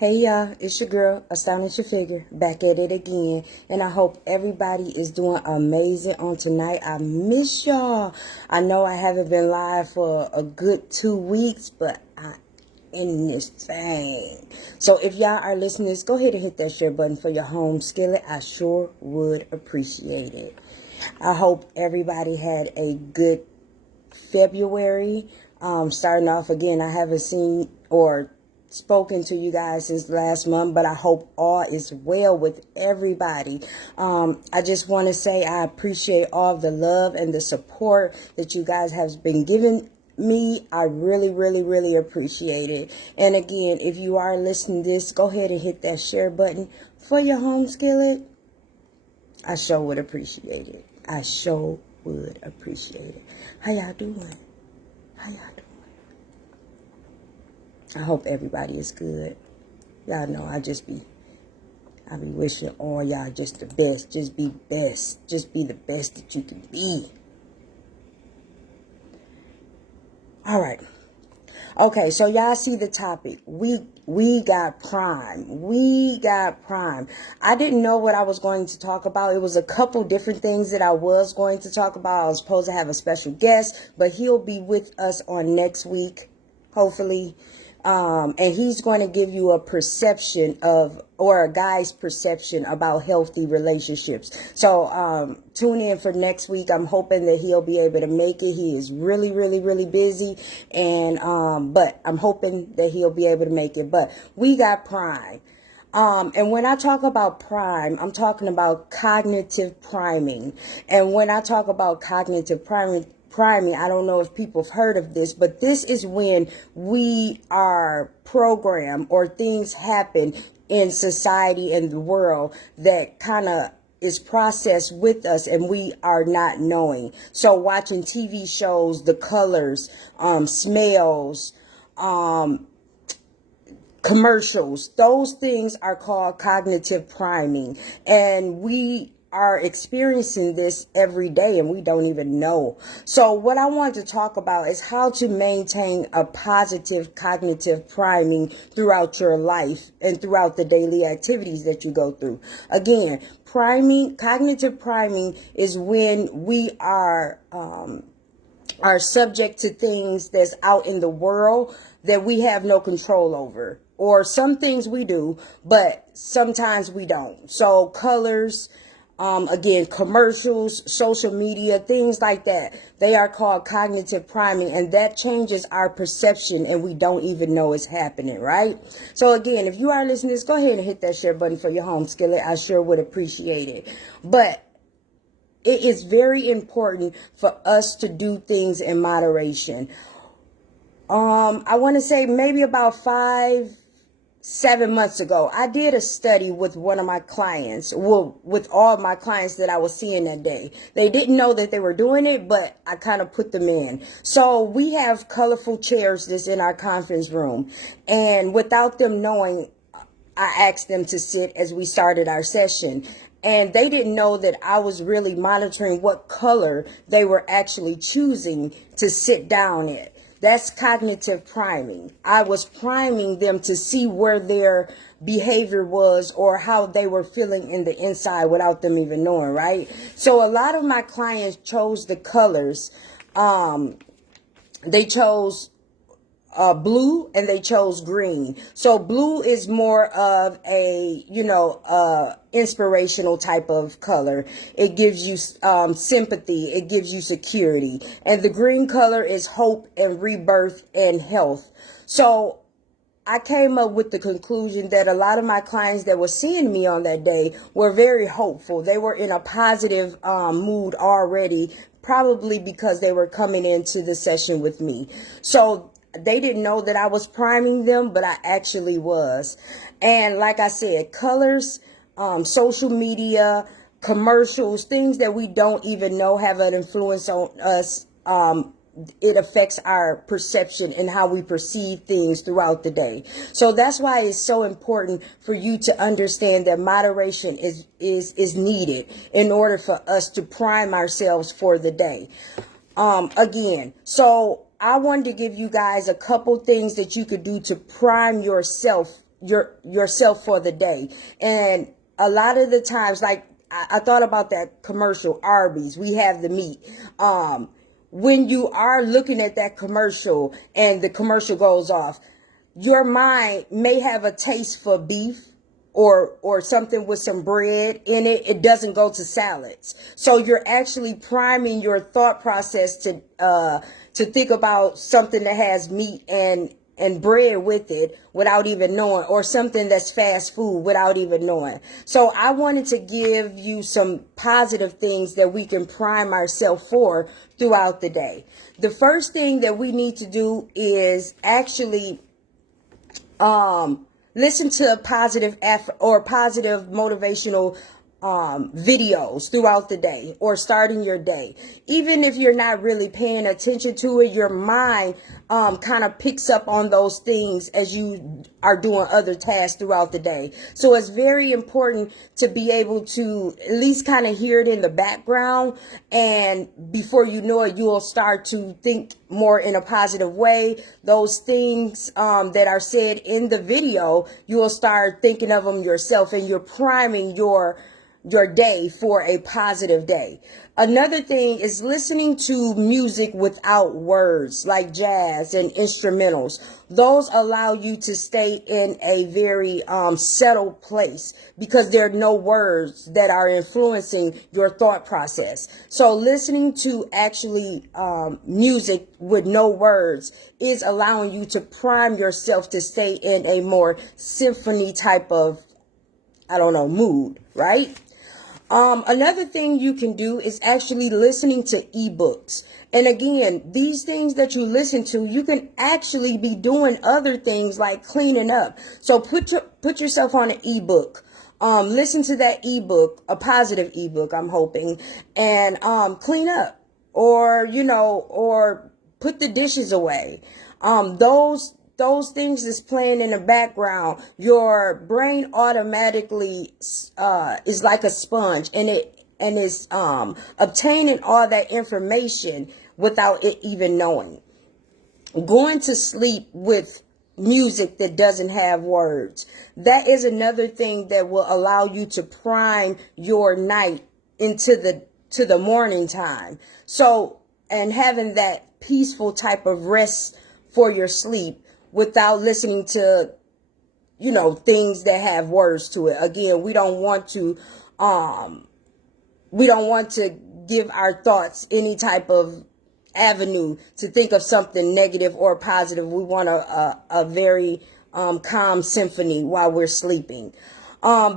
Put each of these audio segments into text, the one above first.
Hey y'all, it's your girl, Astonish Your Figure, back at it again. And I hope everybody is doing amazing on tonight. I miss y'all. I know I haven't been live for a good 2 weeks, but I in this thing. So if y'all are listening to this, go ahead and hit that share button for your home skillet. I sure would appreciate it. I hope everybody had a good February. Starting off again, I haven't seen or spoken to you guys since last month, but I hope all is well with everybody. I just want to say I appreciate all the love and the support that you guys have been giving me. I really appreciate it. And again, if you are listening to this, go ahead and hit that share button for your home skillet. I sure would appreciate it. I sure would appreciate it. How y'all doing? How y'all doing? I hope everybody is good. Y'all know I be wishing all y'all just the best. Just be best. Just be the best that you can be. All right. Okay, so y'all see the topic. We got Prime. We got Prime. I didn't know what I was going to talk about. It was a couple different things that I was going to talk about. I was supposed to have a special guest, but he'll be with us on next week, hopefully. And he's going to give you a perception of, or a guy's perception about healthy relationships. So, tune in for next week. I'm hoping that he'll be able to make it. He is really busy. And, but I'm hoping that he'll be able to make it. But we got Prime. And when I talk about Prime, I'm talking about cognitive priming. And when I talk about cognitive priming, I don't know if people have heard of this, but this is when we are programmed or things happen in society and the world that kind of is processed with us and we are not knowing. So watching TV shows, the colors, smells, commercials, those things are called cognitive priming. And we are experiencing this every day and we don't even know. So what I want to talk about is how to maintain a positive cognitive priming throughout your life and throughout the daily activities that you go through. Again, cognitive priming is when we are subject to things that's out in the world that we have no control over. Or some things we do, but sometimes we don't. So colors, again, commercials, social media, things like that. They are called cognitive priming, and that changes our perception and we don't even know it's happening, right? So again, if you are listening to this, go ahead and hit that share button for your home skillet. I sure would appreciate it. But it is very important for us to do things in moderation. I want to say maybe about 7 months ago, I did a study with one of my clients, well, with all my clients that I was seeing that day. They didn't know that they were doing it, but I kind of put them in. So we have colorful chairs that's in our conference room. And without them knowing, I asked them to sit as we started our session. And they didn't know that I was really monitoring what color they were actually choosing to sit down in. That's cognitive priming. I was priming them to see where their behavior was or how they were feeling in the inside without them even knowing, right? So a lot of my clients chose the colors. They chose blue and they chose green. So blue is more of a, inspirational type of color. It gives you sympathy. It gives you security. And the green color is hope and rebirth and health. So I came up with the conclusion that a lot of my clients that were seeing me on that day were very hopeful. They were in a positive mood already, probably because they were coming into the session with me. So they didn't know that I was priming them, but I actually was. And like I said, colors, social media, commercials, things that we don't even know have an influence on us. It affects our perception and how we perceive things throughout the day. So that's why it's so important for you to understand that moderation is needed in order for us to prime ourselves for the day. Again, so I wanted to give you guys a couple things that you could do to prime yourself yourself for the day. And a lot of the times, like I thought about that commercial, Arby's, we have the meat. When you are looking at that commercial and the commercial goes off, your mind may have a taste for beef or something with some bread in it. It doesn't go to salads. So you're actually priming your thought process to think about something that has meat and bread with it without even knowing, or something that's fast food without even knowing. So I wanted to give you some positive things that we can prime ourselves for throughout the day. The first thing that we need to do is actually listen to positive or positive motivational videos throughout the day, or starting your day. Even if you're not really paying attention to it, your mind kind of picks up on those things as you are doing other tasks throughout the day. So it's very important to be able to at least kind of hear it in the background, and before you know it, you will start to think more in a positive way. Those things that are said in the video, you will start thinking of them yourself, and you're priming your day for a positive day. Another thing is listening to music without words, like jazz and instrumentals. Those allow you to stay in a very settled place, because there are no words that are influencing your thought process. So listening to actually music with no words is allowing you to prime yourself to stay in a more symphony type of, mood, right? Another thing you can do is actually listening to ebooks. And again, these things that you listen to, you can actually be doing other things like cleaning up. So put yourself on an ebook. Listen to that ebook, a positive ebook, I'm hoping, and clean up, or put the dishes away. Those things is playing in the background. Your brain automatically is like a sponge, and is obtaining all that information without it even knowing. Going to sleep with music that doesn't have words, that is another thing that will allow you to prime your night into the morning time. So, and having that peaceful type of rest for your sleep, without listening to, things that have words to it. Again, we don't want to give our thoughts any type of avenue to think of something negative or positive. We want a very calm symphony while we're sleeping.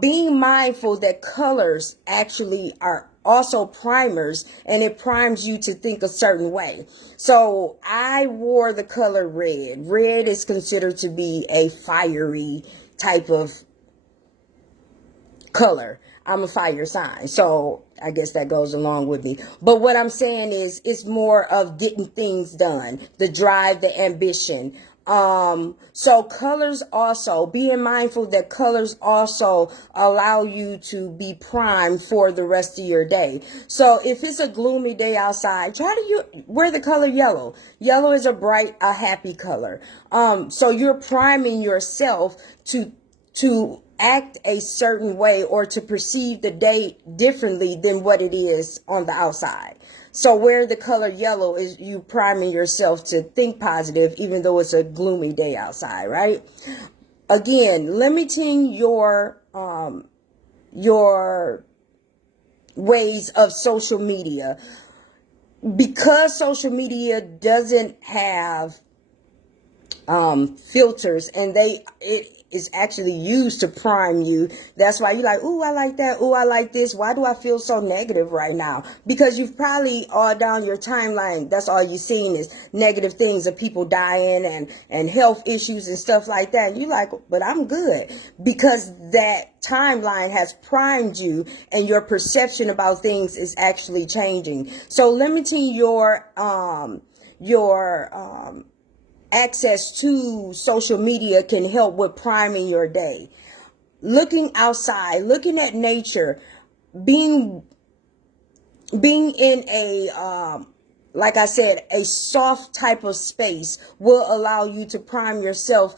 Being mindful that colors actually are also primers, and it primes you to think a certain way. So I wore the color red. Red is considered to be a fiery type of color. I'm a fire sign, so I guess that goes along with me. But what I'm saying is, it's more of getting things done, the drive, the ambition. So colors also, being mindful that colors also allow you to be primed for the rest of your day. So if it's a gloomy day outside, try to wear the color yellow. Yellow is a happy color. So you're priming yourself to act a certain way, or to perceive the day differently than what it is on the outside. So where the color yellow is, you priming yourself to think positive, even though it's a gloomy day outside, right? Again, limiting your ways of social media, because social media doesn't have filters, and it is actually used to prime you. That's why you're like, ooh, I like that. Ooh, I like this. Why do I feel so negative right now? Because you've probably all down your timeline, that's all you've seen is negative things of people dying and health issues and stuff like that. You're like, but I'm good, because that timeline has primed you, and your perception about things is actually changing. So limiting your access to social media can help with priming your day. Looking outside, looking at nature, being in like I said, a soft type of space will allow you to prime yourself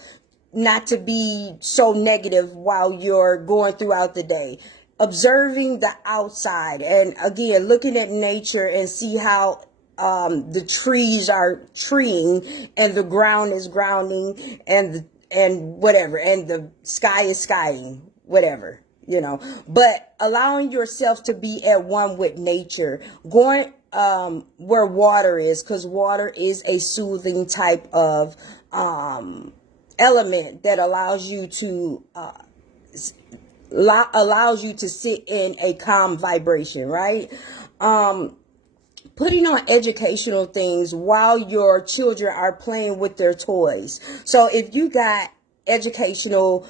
not to be so negative while you're going throughout the day. Observing the outside, and again, looking at nature and see how the trees are treeing and the ground is grounding and whatever, and the sky is skying, whatever, but allowing yourself to be at one with nature, going where water is, because water is a soothing type of element that allows you to sit in a calm vibration, right? Putting on educational things while your children are playing with their toys. So if you got educational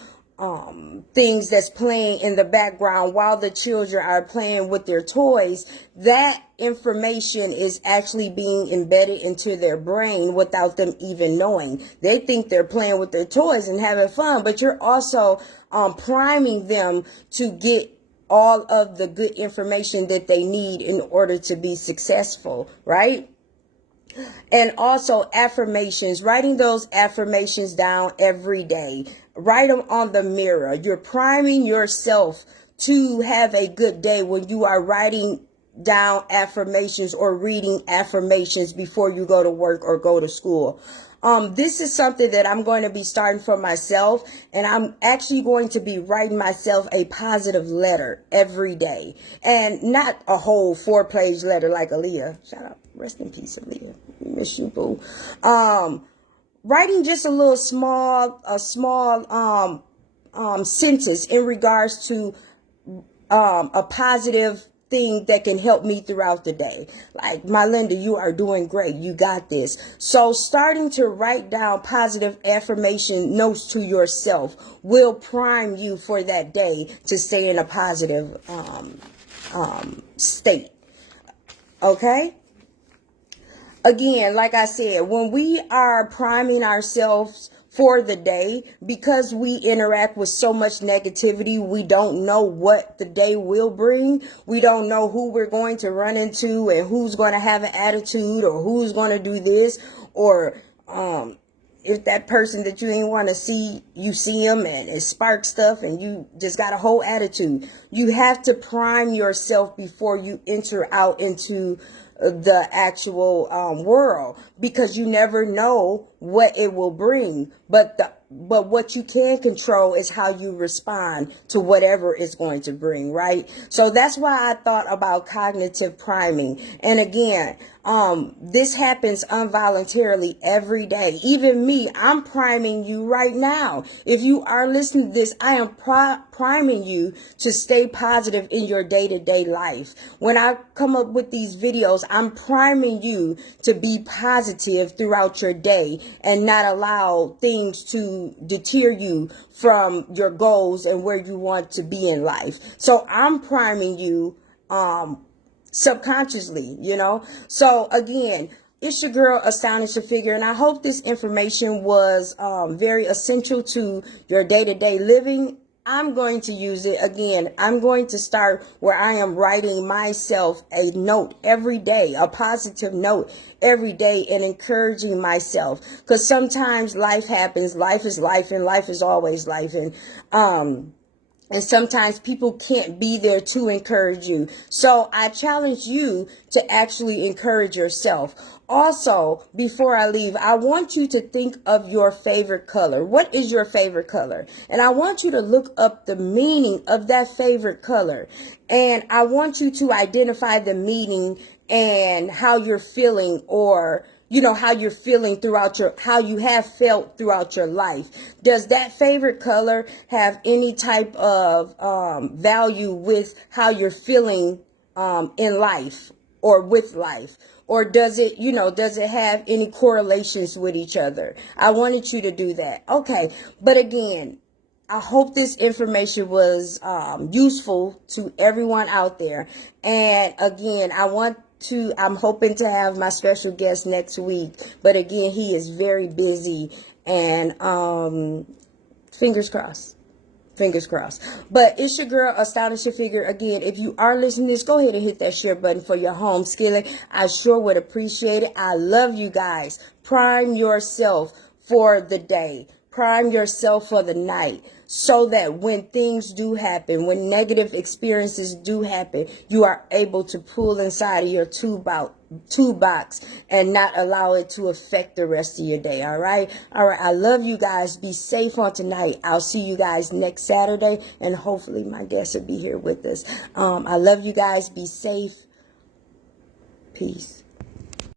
things that's playing in the background while the children are playing with their toys, that information is actually being embedded into their brain without them even knowing. They think they're playing with their toys and having fun, but you're also priming them to get all of the good information that they need in order to be successful, right? And also affirmations, writing those affirmations down every day. Write them on the mirror. You're priming yourself to have a good day when you are writing down affirmations or reading affirmations before you go to work or go to school. This is something that I'm going to be starting for myself, and I'm actually going to be writing myself a positive letter every day, and not a whole 4-page letter like Aaliyah. Shout out, rest in peace, Aaliyah. We miss you, boo. Writing just a little small sentence in regards to a positive thing that can help me throughout the day. Like, my Linda, you are doing great. You got this. So starting to write down positive affirmation notes to yourself will prime you for that day to stay in a positive state. Okay? Again, like I said, when we are priming ourselves for the day, because we interact with so much negativity, we don't know what the day will bring. We don't know who we're going to run into and who's going to have an attitude or who's going to do this, or if that person that you didn't want to see, you see them and it sparks stuff and you just got a whole attitude. You have to prime yourself before you enter out into the actual world, because you never know what it will bring. But what you can control is how you respond to whatever it's going to bring, right? So that's why I thought about cognitive priming. And again, this happens involuntarily every day. Even me, I'm priming you right now. If you are listening to this, I am priming you to stay positive in your day-to-day life. When I come up with these videos, I'm priming you to be positive throughout your day and not allow things to deter you from your goals and where you want to be in life. So I'm priming you subconsciously, So again, it's your girl, Astonishing Figure, and I hope this information was very essential to your day-to-day living. I'm going to use it. Again, I'm going to start where I am writing myself a note every day, a positive note every day, and encouraging myself, because sometimes life happens. Life is life, and life is always life. And sometimes people can't be there to encourage you. So I challenge you to actually encourage yourself. Also, before I leave, I want you to think of your favorite color. What is your favorite color? And I want you to look up the meaning of that favorite color. And I want you to identify the meaning and how you're feeling, or how you're feeling how you have felt throughout your life. Does that favorite color have any type of value with how you're feeling in life or with life? Or does it have any correlations with each other? I wanted you to do that. Okay. But again, I hope this information was useful to everyone out there. And again, I'm hoping to have my special guest next week. But again, he is very busy, and fingers crossed. Fingers crossed. But it's your girl, Astonishing Figure. Again, if you are listening to this, go ahead and hit that share button for your home skillet. I sure would appreciate it. I love you guys. Prime yourself for the day. Prime yourself for the night so that when things do happen, when negative experiences do happen, you are able to pull inside of your toolbox and not allow it to affect the rest of your day. All right. I love you guys. Be safe on tonight. I'll see you guys next Saturday, and hopefully my guests will be here with us. I love you guys. Be safe. Peace.